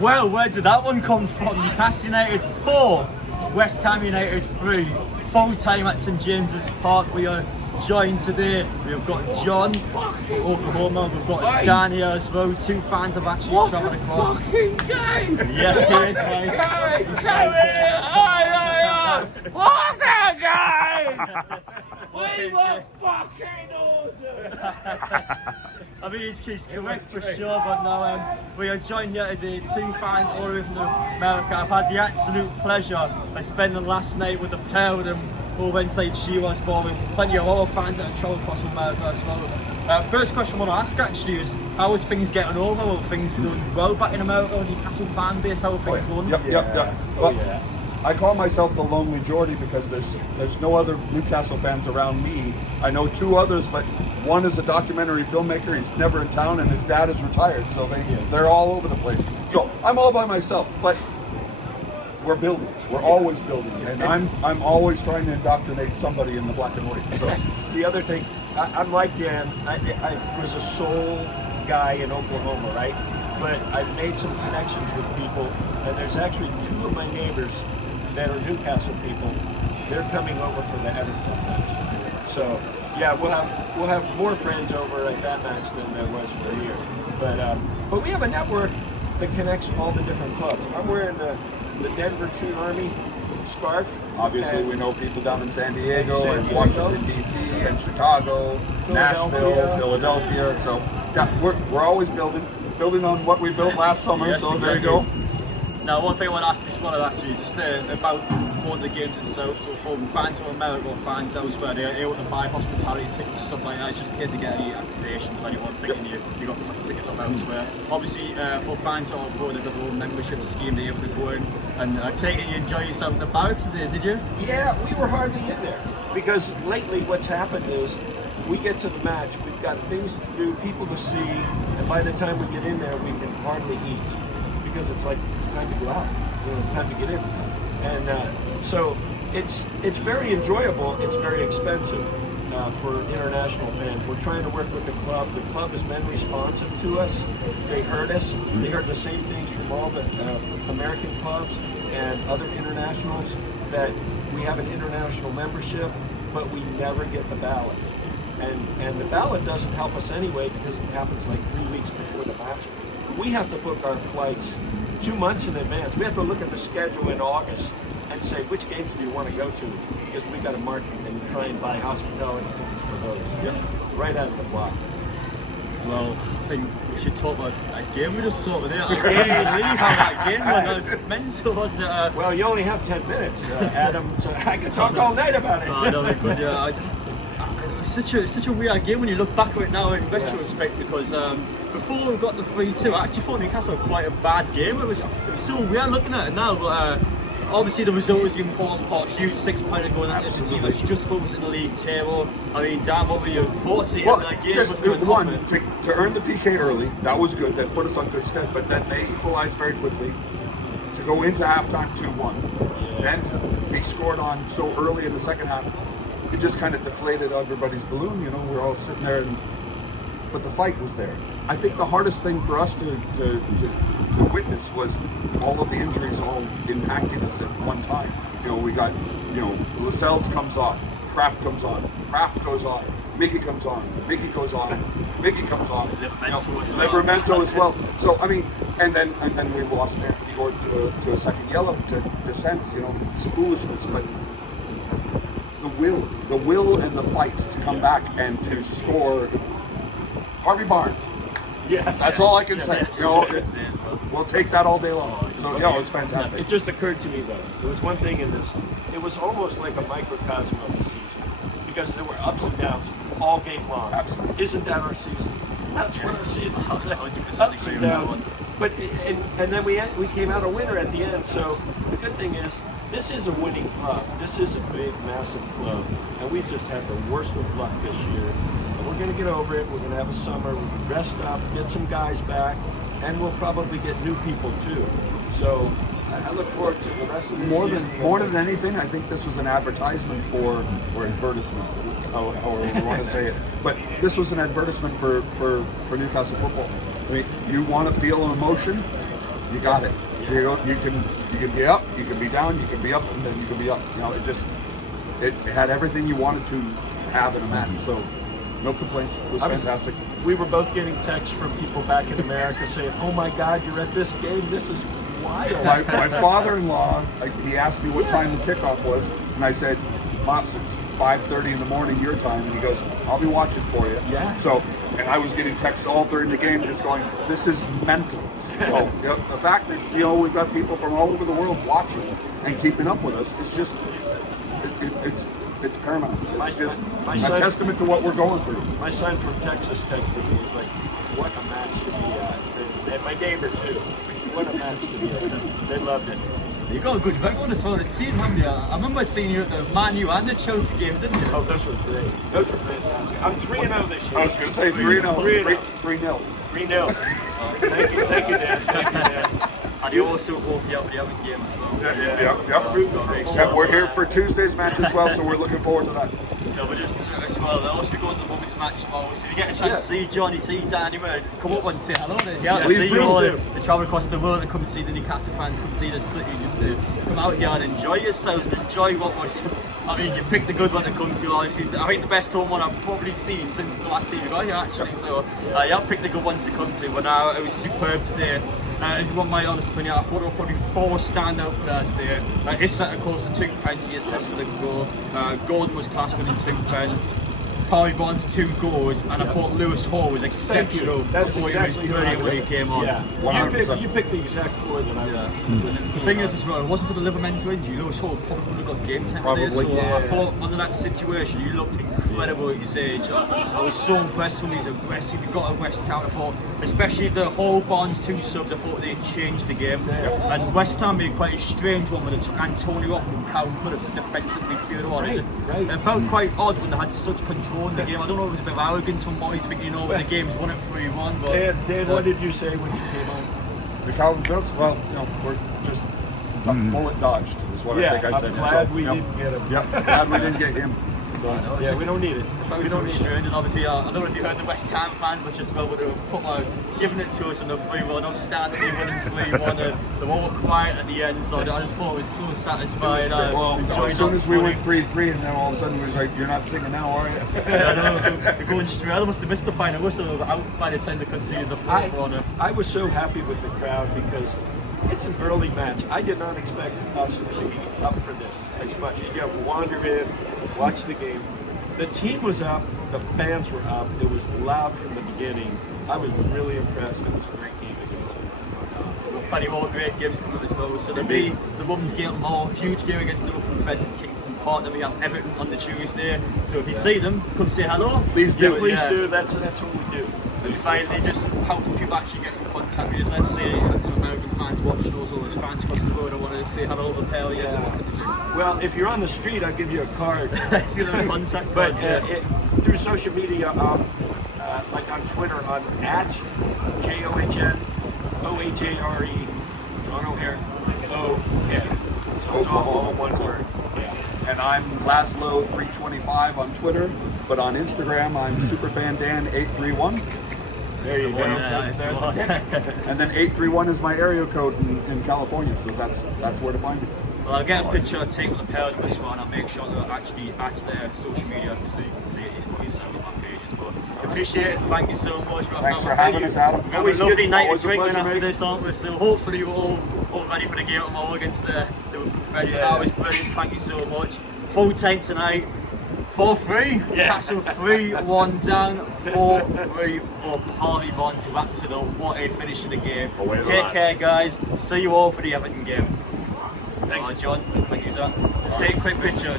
Well, where did that one come from? Newcastle United 4, West Ham United 3. Full time at St James's Park. We are joined today. We've got John from Oklahoma. We've got Dan here as well. 2 fans have actually travelled across. Fucking game! Yes, he is, mate. What a game! We were fucking awesome! I mean, he's correct for sure, but no, we are joined here today, 2 fans all the way from America. I've had the absolute pleasure of spending last night with a pair of them over inside Shiraz Bar with plenty of other fans that have travelled across America as well. First question I want to ask actually is, how is things getting over? Are things going well back in America with the Newcastle fan base? How are things going? Yep. Well, I call myself the lonely Geordie because there's no other Newcastle fans around me. I know 2 others, but one is a documentary filmmaker. He's never in town, and his dad is retired, so they're all over the place. So I'm all by myself, but we're building. We're always building, and I'm always trying to indoctrinate somebody in the black and white. So the other thing, I'm like Dan. I was a sole guy in Oklahoma, right? But I've made some connections with people, and there's actually 2 of my neighbors that are Newcastle people. They're coming over for the Everton match. So yeah, we'll have more friends over at that match than there was for here. But we have a network that connects all the different clubs. I'm wearing the Denver Toon Army scarf. obviously we know people down in San Diego and Washington DC and Chicago, Nashville, Philadelphia. So yeah, we're always building on what we built last summer. Yes, so exactly. there you go. Now, one thing I want to ask this one actually is just about going to the games itself. So for fans from America or fans elsewhere, they're able to buy hospitality tickets, stuff like that. It's just in case you get any accusations of anyone thinking you got tickets up elsewhere. Obviously, for fans that are abroad, they've got their own membership scheme. They're able to go in and I take it you enjoy yourself in the barracks today, did you? Yeah, we were hardly in there because lately what's happened is we get to the match, we've got things to do, people to see, and by the time we get in there, we can hardly eat. Because it's like, it's time to go out, it's time to get in. And so it's very enjoyable, it's very expensive for international fans. We're trying to work with the club. The club has been responsive to us. They heard us. They heard the same things from all the American clubs and other internationals, that we have an international membership, but we never get the ballot. And the ballot doesn't help us anyway because it happens like 3 weeks before the match. We have to book our flights 2 months in advance. We have to look at the schedule in August and say, which games do you want to go to? Because we got to market and try and buy hospitality tickets for those. Yeah. Right out of the block. Well, I think we should talk about that game we just saw today. I can't believe how that game went. It was mental, wasn't it? Well, you only have 10 minutes, Adam, so I could talk all night about it. I know we could, yeah. It was such a weird game when you look back at it now in retrospect, because before we got the 3-2, I actually thought Newcastle had quite a bad game. It was so weird looking at it now, but obviously the result was the important part. Huge 6 points going into the team that's just above us in the league table. I mean, Dan, what were your thoughts at that game? Just to earn the PK early, that was good. That put us on good stead. But then they equalized very quickly to go into halftime 2-1. Then to be scored on so early in the second half, it just kind of deflated everybody's balloon. You know, we're all sitting there, but the fight was there. I think the hardest thing for us to witness was all of the injuries all impacting us at one time. You know, we got, Lascelles comes off, Kraft comes on, Kraft goes off, Mickey comes on, Mickey goes on, Mickey comes off, Livramento as well. So I mean, and then we lost Anthony Gordon to a second yellow to dissent. You know, it's foolishness, but the will and the fight to come back and to score. Harvey Barnes. Yes. That's all I can say. Yes. You know, we'll take that all day long. So yeah, it was fantastic. It just occurred to me though, there was one thing in this. It was almost like a microcosm of the season, because there were ups and downs all game long. Absolutely. Isn't that our season? That's what our season is. Ups and downs. But and then we came out a winner at the end. So the good thing is, this is a winning club. This is a big, massive club, and we just had the worst of luck this year. And we're going to get over it. We're going to have a summer. We're going to rest up, get some guys back, and we'll probably get new people too. So I look forward to the rest of this season. More than anything, I think this was an advertisement or advertisement, however you want to say it. But this was an advertisement for Newcastle football. I mean, you want to feel an emotion, You got it. You can be up, you can be down, you can be up, and then you can be up. You know, it had everything you wanted to have in a match. So no complaints. It was fantastic. We were both getting texts from people back in America saying, "Oh my God, you're at this game. This is wild." My father-in-law, he asked me what time the kickoff was, and I said, "Pops, it's 5:30 in the morning your time," and he goes, "I'll be watching for you." Yeah. So, and I was getting texts all during the game, just going, "This is mental." So, you know, the fact that we've got people from all over the world watching and keeping up with us is just, it's paramount. It's just a testament to what we're going through. My son from Texas texted me. He's like, "What a match to be at!" And my neighbor too. What a match to be at. They loved it. You got a good record as well as seeing, haven't you? I remember seeing you at the Man U and the Chelsea game, didn't you? Oh, those were great. Those were fantastic. I'm 3-0 this year. I was going to say 3-0. 3-0. 3-0. Thank you, Dad. Thank you, Dad. And you also go for the Everton game as well. So Yep. We're here for Tuesday's match as well, so we're looking forward to that. No, but just as well, they'll also be going to the women's match tomorrow. So if you get a chance to see Johnny, see Danny, come up and say hello. See you all. They travel across the world and come see the Newcastle fans, come see the city. Just come out here and enjoy yourselves and enjoy what was. I mean, you picked a good one to come to. Obviously, I think the best home one I've probably seen since the last time you got here, actually. So yeah, picked the good ones to come to. But now it was superb today. If you want my honest opinion, I thought there were probably 4 standout players there. Issa, of course, with 2 pens, he assisted the goal. Gordon was class winning 2 pens. Harvey Barnes for 2 goals, and I thought Lewis Hall was exceptional. That's exactly brilliant when he came on. Yeah. 100%. You picked the exact 4 that I was. The thing is as well, it wasn't for the ligamento injury, Lewis Hall probably would have got game time today. So I thought under that situation, you looked incredible at his age. I was so impressed when he's aggressive. He got at West Ham. I thought, especially the Hall Barnes 2 subs, I thought they changed the game. And West Ham made quite a strange one when they took Antonio off and Calvin Phillips to defensively field on. It felt quite odd when they had such control in the game. I don't know if it was a bit of arrogance from Moyes thinking, when the game's won at 3-1. But Dan, what did you say when you came on? The Calvin Phillips, well, we're just a bullet dodged, is what I think I said. I'm glad we didn't get him. Yep, glad we didn't get him. Yeah, we don't need it. We don't strange, and obviously, I don't know if you heard the West Ham fans, but just well with the football giving it to us on the 3-1, upstandingly winning 3-1. They were all quiet at the end, so I just thought it was so satisfying. As soon as we went 3-3, and then all of a sudden it was like, "You're not singing now, are you?" Yeah, I know. They're going straight. They must have missed the final whistle out by the time they conceded the 4th. I was so happy with the crowd because it's an early match. I did not expect us to be up for this as much. You wander in, watch the game. The team was up, the fans were up. It was loud from the beginning. I was really impressed. It was a great game against Plenty more great games coming as well. So there'll be the women's game tomorrow, huge game against Liverpool Feds in Kingston Park. Then we have Everton on the Tuesday. So if you see them, come say hello. Please do. Please do. That's what we do. And finally, just how can people actually get in contact with us? Let's say some American fans watching us, or there's fans across the road. I want to say hello to the Pelias. What can they do? Well, if you're on the street, I'll give you a card. See the contact But cards, through social media, like on Twitter, I'm at JOHNOHARE John O'Hare. It's all one word. And I'm Laszlo325 on Twitter, but on Instagram I'm SuperfanDan831. There you go. And then 831 is my area code in California, so that's where to find me. Well, I'll get a picture taken with the pair of this one. I'll make sure they're actually at their social media so you can see it for yourself on my pages. But appreciate it. Thank you so much. Thanks for having us, Adam. We've got a lovely night of drinking after this, aren't we? So hopefully we're all ready for the game tomorrow against the Feds. But that was brilliant. Thank you so much. Full time tonight. 4-3. Newcastle 3-1 down. 4-3 up. Harvey Barnes wraps it up. What a finish in the game. Take care, guys. See you all for the Everton game. Thanks, John. Thank you, sir. Just take a quick picture.